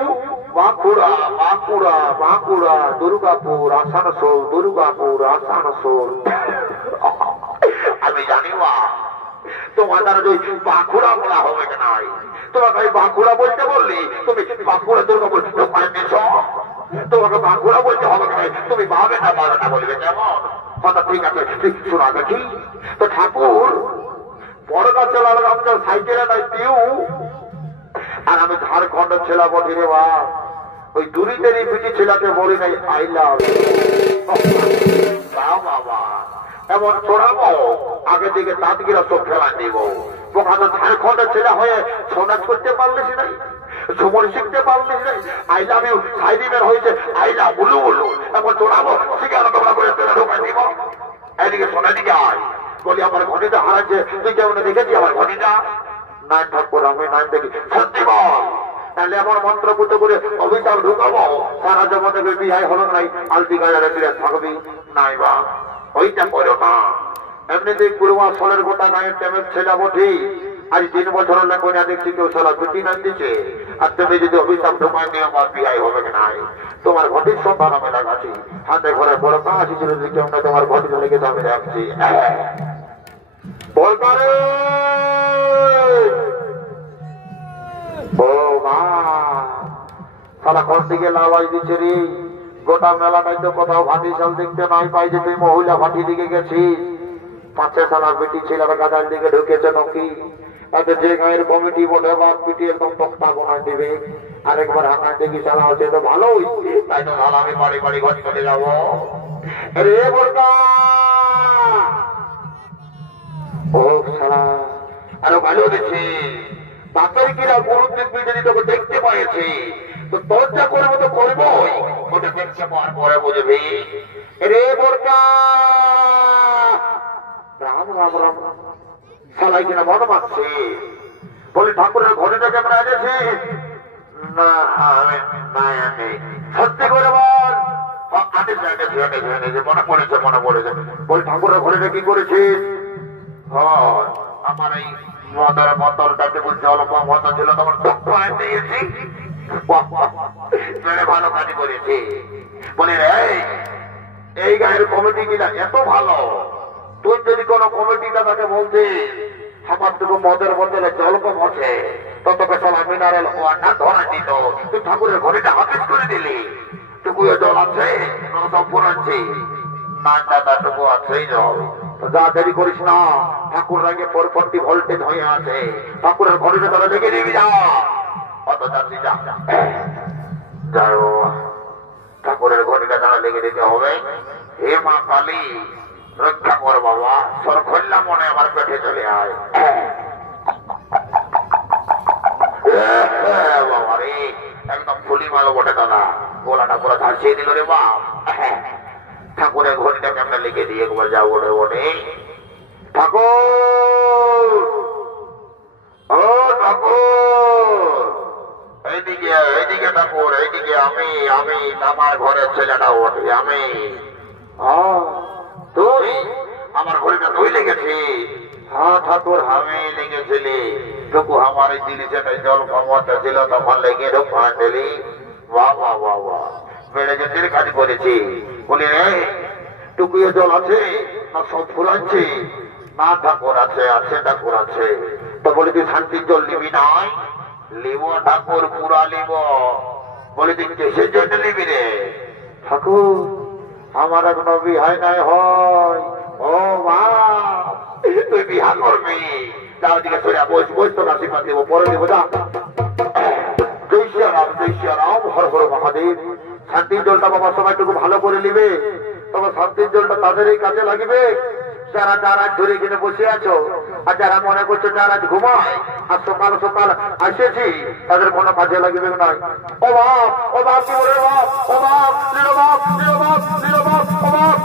বাঁকুড়া বাঁকুড়া বাঁকুড়া দুর্গাপুর আসানসোল, দুর্গাপুর আসানসোল। আমি জানি বা তোমার দ্বারা ওই বাঁকুড়া বলা হবে নাই, তোমাকে আমি বাঁকুড়া বলতে বললি তুমি বাঁকুড়া দুর্গাপুর দোকানে দিছ। তোমাকে বাঁকুড়া বলতে হবে না, তুমি পাবে না বলবে কেমন? কথা ঠিক আছে, শোনা দেখি। তো ঠাকুর বড় গাছে লাল গামটা সাইকেলে নাই টিউ, আর আমি ঝাড়খণ্ডের ছেলা বলি রে বা, ওই দূরিতেরই পিটি ছেলাকে বলি নাই আই লাভ বাবা। এমন চড়াবো আগে দিকে তাঁতগিরা চোখ খেলা দিব। ওখানে ঝাড়খণ্ডের ছেলে হয়ে সোনাজ করতে পারলিস নাই, ঝুমর শিখতে পারলিস নাই, আই লাভ ইউ সাইডিমের হয়েছে আই লাভ বলু বলু। এমন চড়াবো শিখানো তোমরা করে তেলে ঢোকাই দিব। এদিকে সোনা দিকে আয় বলি আমার ঘটিটা হারাচ্ছে, তুই কেমন দেখেছি আমার ঘটিটা? নাই ঠাকুর আমি নাই দেখি। সত্যি বল, তাহলে আমার মন্ত্র পুজো করে অভিশাপ ঢুকাবো, সারা জগৎ থেকে বিহাই হলো নাই, আলতি গাজারে ফিরে থাকবি নাই বা ওইটা করো না। এমনিতেই পুরোয়া সোলের গোটা গায়ের টেমের ছেলে বটি, আজ 3 বছর হলে কইনা দেখছি কেউ সোলা ছুটি না দিচ্ছে, আর তুমি যদি অভিশাপ ঢুকাই দিয়ে আমার বিহাই হবে নাই। তোমার ঘটির সন্ধান আমি লাগাচ্ছি, হাতে ঘরে বড় কাজ ছিল যদি কেউ না তোমার ঘটিতে লেগেছে আমি রাখছি। বলকারে ও মা সারা ঘর দিকে লাভাই দিচ্ছে রে। গোটা মেলাটাই তো কোথাও ভাটি সাল দেখতে নাই পাই যে তুই মহিলা ভাটি দিকে গেছিস। 5-6 সালার বেটি ছেলেরা গাদার দিকে ঢুকেছে নাকি? তাদের যে গায়ের কমিটি বলে বা পিটি একদম তক্তা বনায় দিবে, আরেকবার হাঁকায় দেখি সালা হচ্ছে তো ভালোই, তাই তো ভালো আমি বাড়ি বাড়ি ঘর চলে যাবো রে বলকা। ও সালা আরো ভালো দেখছি বাপের কিরা গরুর দিব্যি যদি তোকে দেখতে পাইছি তো তোর যা করবো তো করবোই, ওটা দেখছে পরে বুঝবি রে বোরকা। রাম রাম রাম সালাই কিনা মন মারছে বলি ঠাকুরের ঘরেটা কেমন এনেছি? না আমি সত্যি করে বল। মনে পড়েছে বলি ঠাকুরের ঘরেটা কি করেছিস? আমার এই মদের বোতলটাতে জল কম হতো ছিল তখন দিয়েছি, ভালো কাজ করেছি। বলি রে এই গায়ের কমিটি কিনা এত ভালো, তুই যদি কোন কমিটিটা তাকে বলছিস আমার টুকু মদের বোতলে জল কম হচ্ছে তো তোকে সবাই মিনারেল ওয়াটার ধরা দিত, তুই ঠাকুরের ঘড়িটা হাফিজ করে দিলি। টুকুও জল আছে সব পুরাচ্ছি না দাদা, টুকু আছেই জল। যা দেরি করিস না, ঠাকুর রাগে 440 ভোল্টেজ হয়ে আছে, ঠাকুরের ঘড়িটা তারা লেগে দিবি। যা অত যাচ্ছি যা যাই ঠাকুরের ঘড়িটা তারা লেগে দিতে হবে। হে মা কালী রক্ষা কর বাবা, সর খোল্লা মনে আমার পেটে চলে আয় বাবা রে। একদম ফুলি মালো বটে দাদা, গোলাটা পুরো ঝাড়ছিয়ে দিল রে বাপ। ঠাকুরের ঘড়িটা কেমন লিখে দিয়ে একবার যাও বলে বলে ঠাকুর ও ঠাকুর এইদিকে এইদিকে ঠাকুর এইদিকে। আমি আমার ঘরের ছেলেটা ওঠে আমি। তুই আমার ঘড়িটা তুই লিখেছি? হ্যাঁ ঠাকুর আমি লিখেছিলি। টুকু আমার এই জিনিসটাই জল ক্ষমতা ছিল তখন লেগে ঢোকা দিলি। বাহ বাহ বাহ বাহ বেড়ে যেতে কাজ করেছি। বলি রে টুকুয়ে জল আছে না সব ফুরাচ্ছে? না ঠাকুর আছে, আছে ঠাকুর আছে। তো বলি তুই শান্তির জল নিবি নাই? লিব ঠাকুর পুরা লিব। বলি তুই কিসের জন্য নিবি রে? ঠাকুর আমার এখনো বিহাই নাই হয়। ও মা তুই বিহা করবি? তার দিকে সরিয়া বস বস, তোর আশীর্বাদ দেবো পরে দেবো। যা জয় শ্রীরাম, জয় শ্রীরাম, হর হর মহাদেব। শান্তির জলটা বাবা সময়টুকু ভালো করে নিবে। তবে শান্তির জলটা তাদেরই কাজে লাগবে যারা যারা ধরে কিনে বসে আছো, আর যারা মনে করছো যারা ঘুমায় আর সকাল সকাল আসেছি তাদের কোনো কাজে লাগবে না। ও বাপ, ও বাপ, কি বলে বাপ, ও বাপ, নীল বাপ, নীল বাপ, নীল বাপ, ও বাপ,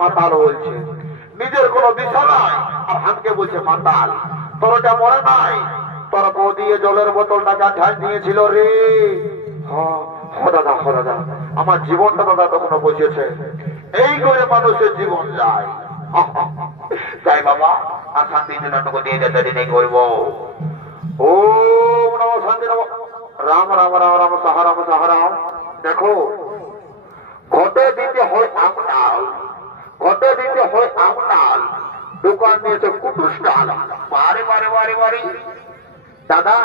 মাতাল বলছে, নিজের কোন দিশা নাই আর হামকে বলছে মাতাল। তোরটা মনে নাই তোর বউ দিয়ে জলের বোতলটা ঝাঁজ দিয়েছিল রে? দাদা, দাদা, আমার জীবনটা দাদা তখনও বুঝেছে। এই করে মানুষের জীবন যায়। যাই বাবা, আর শান্তি জনটুকু দিয়ে যেতে দিনে করবো। ও নম শান্তি নম, রাম রাম রাম রাম সাহারাম সাহারাম। দেখো, ঘটে দিতে হয় আমনাল, ঘটে দিতে হয় আমনাল, দোকান নিয়েছে কুটুস ডাল। বারে বারে বারে বারে দাদা,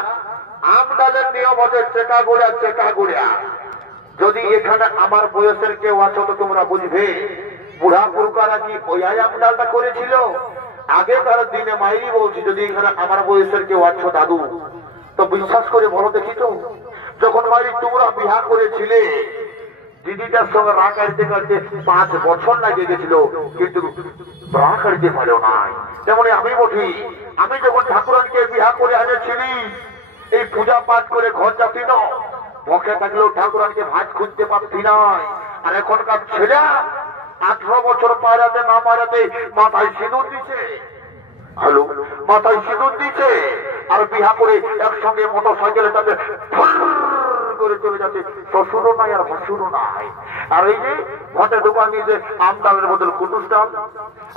আম ডালের নিয়ম হচ্ছে চেকা গুড়া, চেকা গুড়া। যদি এখানে আমার বয়সের কেউ আছো তো তোমরা বুঝবে, বুড়া পুরুকারা কি ওই আম ডালটা করেছিল আগেকার দিনে? মাইরি বলছি, যদি এখানে আমার বয়সের কেউ আছো দাদু তো বিশ্বাস করে বলো দেখি তো, যখন মাইরি তোমরা বিহা করেছিলে দিদিটার সঙ্গে রাগ কাটতে কাটতে 5 বছর লাগে গেছিল, কিন্তু রাগ কাটতে পারো নাই। তেমনি আমি বলি, আমি যখন ঠাকুরানকে বিহা করে আনেছিলি, এই পূজা পাঠ করে ঘর যাতি না, ভকে থাকলেও ঠাকুরানকে ভাত খুঁজতে পারতি নাই। আর এখনকার ছেলে 18 বছর পায়রাতে না পায়রাতে মাথায় সিঁদুর দিছে, হ্যালো, মাথায় সিঁদুর দিছে, আর বিহা করে একসঙ্গে মোটর সাইকেলে তাতে করে চলে যাচ্ছে, শ্বশুরও নাই আর ভাসুরও নাই। আর এই যে ঘটে দোকান নিয়ে যে আম ডালের বদল কুটুস ডাল।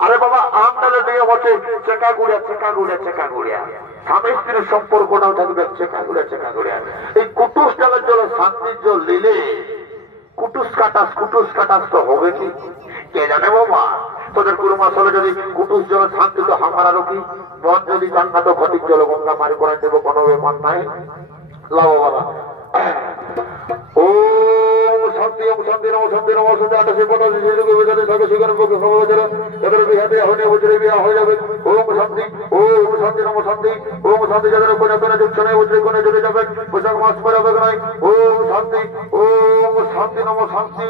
আরে বাবা, আম ডালের দিয়ে বসে চেকা গুড়িয়া, চেকা গুড়িয়া, চেকা গুড়িয়া। স্বামী স্ত্রীর সম্পর্কটাও থাকবে চেকা গুড়িয়া, চেকা গুড়িয়া। এই কুটুস ডালের জল শান্তির জল দিলে কুটুস কাটাস তো হবে কি কে জানে বাবা। তোদের কুরুমা চলে যদি কুটুস জল শান্তি তো হামারা রকি, মন যদি জান্নাত ঘটির জল গঙ্গা মারি করে দেব, কোনো ব্যাপার নাই। লাভ বাবা। ওম শান্তি, ওম শান্তি নম, শান্তি নম, শান্তি 88 সঙ্গে সেখানে পক্ষে সমাচার যাদের বিহাতে হলে বছরে বিয়া হয়ে যাবে। ওম শান্তি, ওম শান্তি নম শান্তি, ওম শান্তি যাদের কোনে কোনে যুক্ত নেই বছরে কোনে চলে যাবে, বৈশাখ মাস পরে হবে নাই। ওম শান্তি, ওম শান্তি নম শান্তি,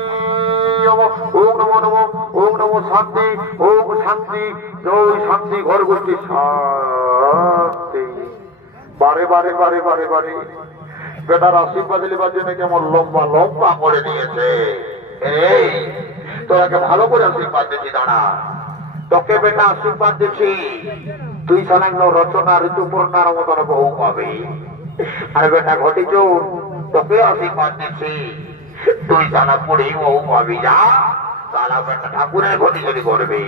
ওম নম নম, ওম নম শান্তি, ওম শান্তি, জয় শান্তি, ঘর গোষ্ঠী শান্তি। বারে বারে বারে বারে বারে বেটার আশীর্বাদ লিবার জন্য কেমন লম্বা লম্বা করে দিয়েছে। এই তোরাকে ভালো করে আশীর্বাদ দিচ্ছি, দাঁড়া, তোকে বেটা আশীর্বাদ দিচ্ছি, তুই সালাঙ্গ রচনা ঋতুপূর্ণার মতন বউ পাবি। আর বেটা ঘটিছ, তোকে আশীর্বাদ দিচ্ছি, তুই সালা পড়েই বউ পাবি। যা সালা বেটা ঠাকুরের ঘটি যদি করবি,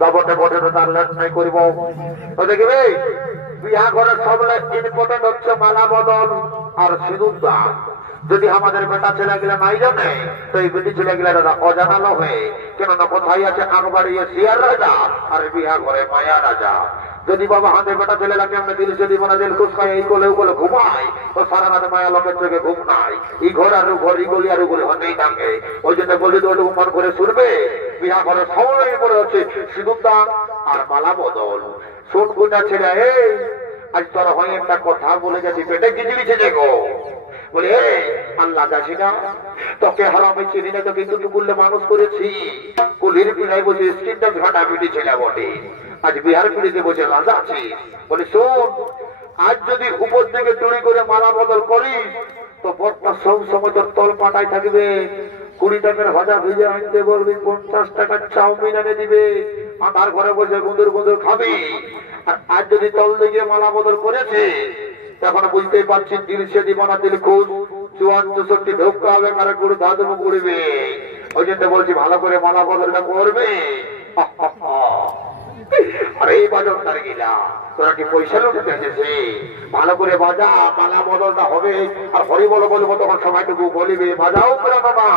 তবে ঘটে তো তার লড়াই করিব। তো দেখবে বিয়া ঘরের সব ইম্পর্টেন্ট হচ্ছে মালা বদল আর সিঁদুর দান। যদি আমাদের বেটা ছেলে গেলে নাই জানে, তো এই বেটি ছেলে গেলে দাদা অজানালো হয়ে, কেননা কোথায় আছে আকবরিয়ে শিয়ার রাজা আর বিহা ঘরে মায়া রাজা। যদি বাবা হাতে বেটা ছেলে লাগে আমরা দিল যদি মানে দিল খুশ খাই এই কোলে কোলে ঘুমাই, তো সারা রাতে মায়া লোকের থেকে ঘুম নাই। এই ঘর আর ঘর, এই গলি আর গলি হতেই থাকে। ওই জন্য বলি তো মন করে শুনবে, বিহা ঘরে সবাই করে হচ্ছে সিঁদুর দান আর মালা বদল। শোন গুণা ছেলে, এই আজ তোরা হয় একটা কথা বলে যাচ্ছি, পেটে গিজলিছে দেখো। বলে আল্লাহ যাচ্ছি না, তোকে হারামে চিনি না, তোকে দুটো বললে মানুষ করেছি। কুলির পিড়ায় বসে স্কিনটা ঘাটা পিটি ছেলে বটে, আজ বিহার পিড়িতে বসে রাজা আছি। বলে শোন, আজ যদি উপর দিকে চুরি করে মালা বদল করিস, তো বরটা সব সময় তোর তল পাটায় থাকবে। 20 টাকার ভাজা ভিজে আনতে বলবি, 50 টাকার চাউমিন এনে দিবে, আধার ঘরে বসে গুঁদুর গুঁদুর খাবি। আর আজ যদি তল দিকে মালা বদল করেছে, তখন বুঝতেই পারছি দিল সে দিবানা দিল খুশ, 54 ঢোকা হবে, কারো গুরু ধাদম করবে। ওই জন্য বলছি ভালো করে মালা বদলটা করবে। আরে বাজার তার গিলা তোরা কি পয়সা লুটতে এসেছে? ভালো করে বাজা, মালা বদলটা হবে। আর হরি বলো বলবো তখন সময়টুকু বলিবে, বাজাও করে বাবা।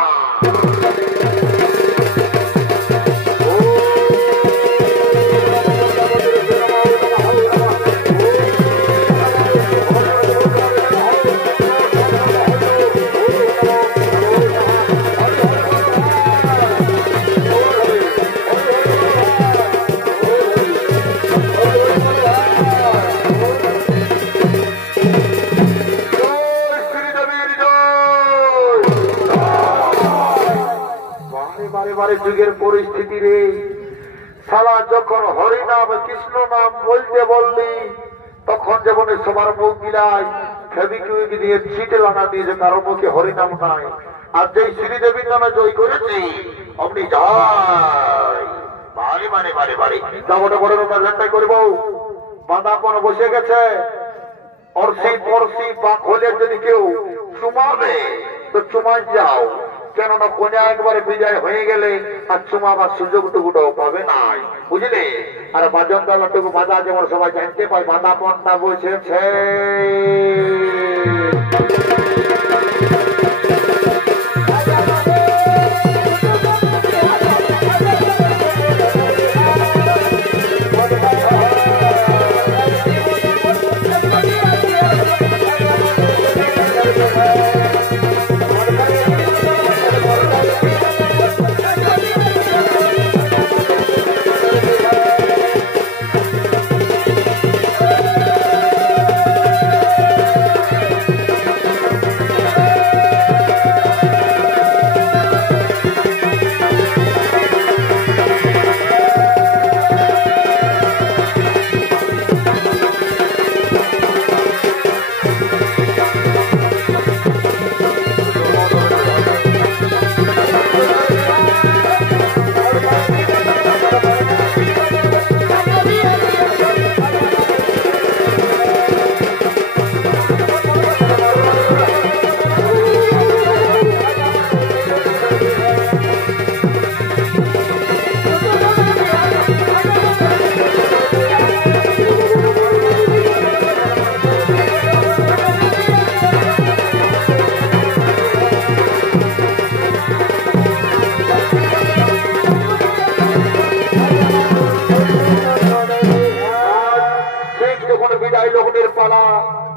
এবারে যুগের পরিস্থিতি রে, সালা যখন হরিনাম কৃষ্ণ নাম বলতে বললি তখন যেমন সবার মুখ গিলাই ফেবিকুইক দিয়ে ছিটে লানা দিয়েছে, কারো মুখে হরিনাম নাই। আর যেই শ্রীদেবীর নামে জয় করেছি অমনি জয় বাড়ি বাড়ি বাড়ি বাড়ি যাবো বড় ঝান্ডাই করবো। বাঁধাপন বসে গেছে, অরসি পরসি বা খোলে যদি কেউ চুমাবে তো চুমাই যাও, কেননা কোনে একবারে বিজয় হয়ে গেলে আর চুমাবার সুযোগটুকুটাও পাবে নাই, বুঝলে। আর বাজন দালাটুকু বাধা যেমন সবাই জানতে পায়, বাঁধাপনটা বসেছে।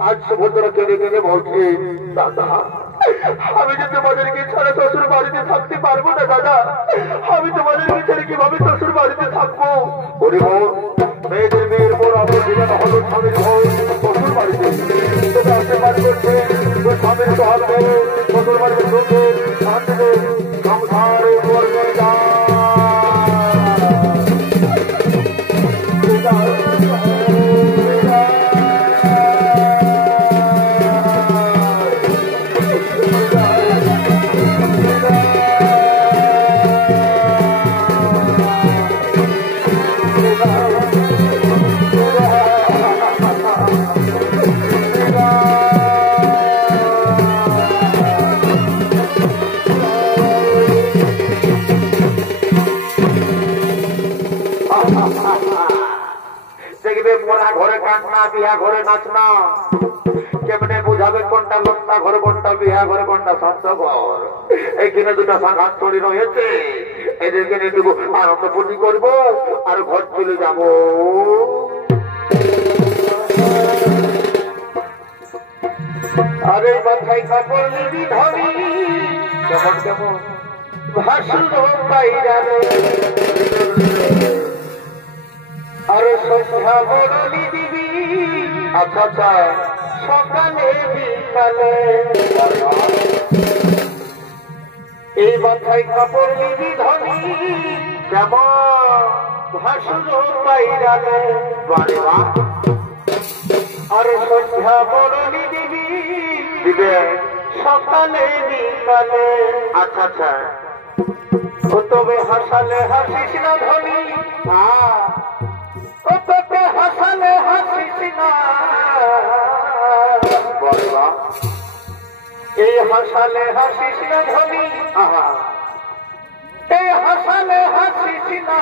আজ সুভদ্রা কেঁদে কেঁদে বলছে, দাদা আমি যে তোমাদেরকে ছাড়া শ্বশুর বাড়িতে থাকতে পারবো না, দাদা আমি তোমাদেরকে ছেড়ে কিভাবে শ্বশুর বাড়িতে থাকবো। মেয়েদের মেয়ের পর আমার জীবন হলো স্বামীর ঘর শ্বশুর বাড়িতে, তোকে আশীর্বাদ করছে তোর স্বামীর সহাল হয়ে শ্বশুর বাড়িতে ঢুকে শান্তিতে সংসারে করবে যা। দেখবে মোরা ঘরে কান্না বিয়া ঘরে নাচনা, কেমনে বুঝাবে কোনটা লোকটা ঘর কোনটা বিয়া ঘরে কোনটা শান্ত ঘর। এইখানে দুটা সাংঘাত চড়ি রয়েছে, এদেরকে একটু আনন্দ ফুর্তি করবো আর ঘর চলে যাবো। আরে মাথায় কাপড় নিবি ধরি কেমন কেমন ভাসুর বাইরালে, আরে সন্ধ্যা বড়লি দিবি আচ্ছা আচ্ছা সকালে বিকালে, এই মাথায় কাপড় নিবি ধরি কেমন ভাসুর বাইরালে, আরে সন্ধ্যা বড়লি দিবি দিবে সকালে বিকালে। আচ্ছা আচ্ছা তবে হাসালে হাসিস না ধনী, তোকে হাসালে হাসিস না, এই হাসালে হাসিস না ধনী, এই হাসালে হাসিস না।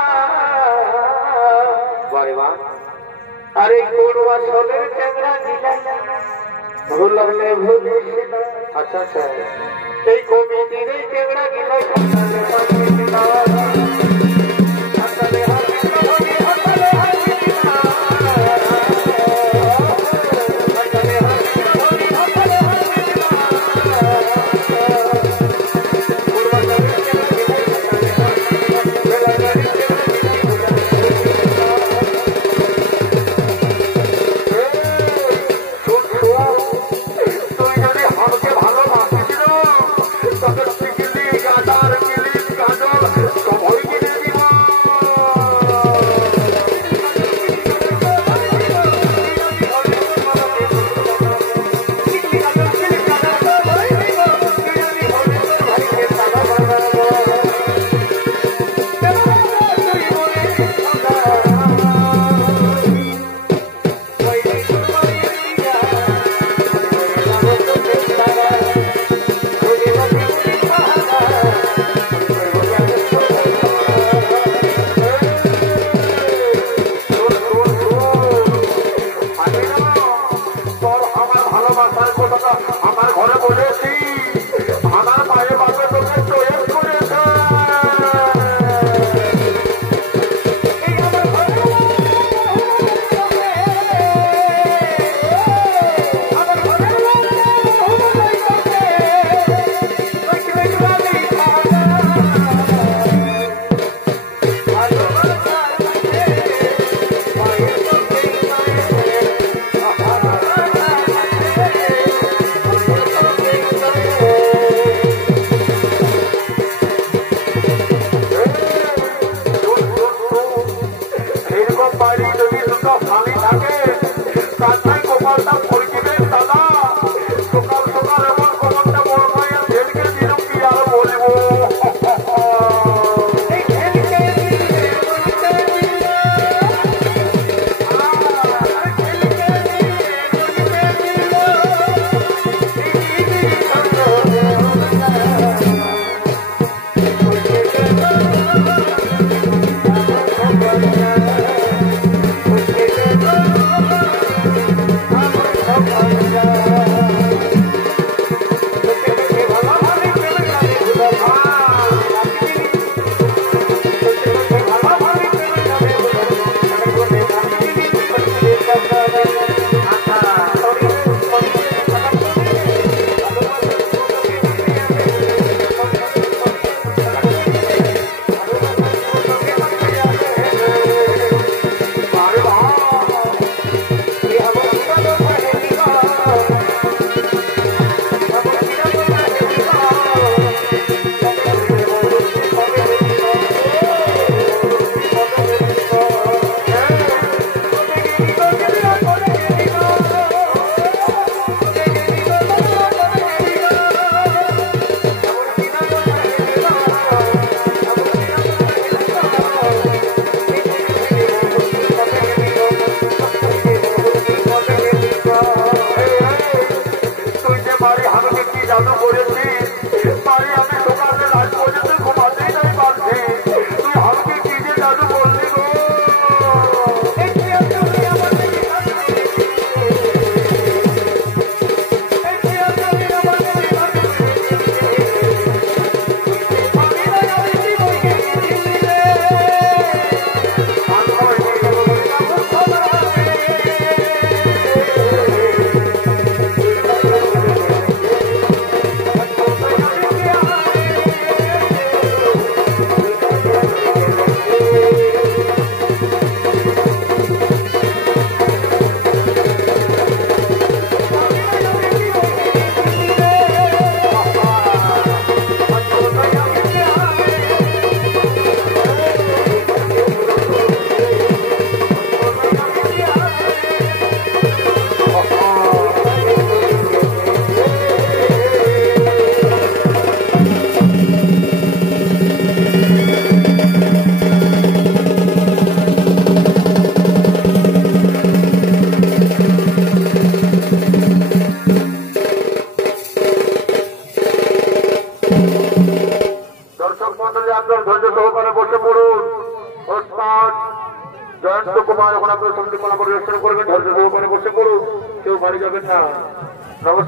আরে কোন আসলের চ্যাংড়া গিলা ভুললে ভুলিস না। আচ্ছা আচ্ছা এই কমিটির এই চ্যাংড়া গিলা জাদু করেছিস তাই আমি সকালে রাত পর্যন্ত ঘুমাতেই নাই পারছি। তুই আমাকে কি যে জাদু করলি গো। জয়ন্ত কুমার এখন আপনার সঙ্গে কলা পরিবেশন করবেন। ধৈর্য সহকারে বসে পড়ুন, কেউ বাড়ি যাবেন না। নমস্কার।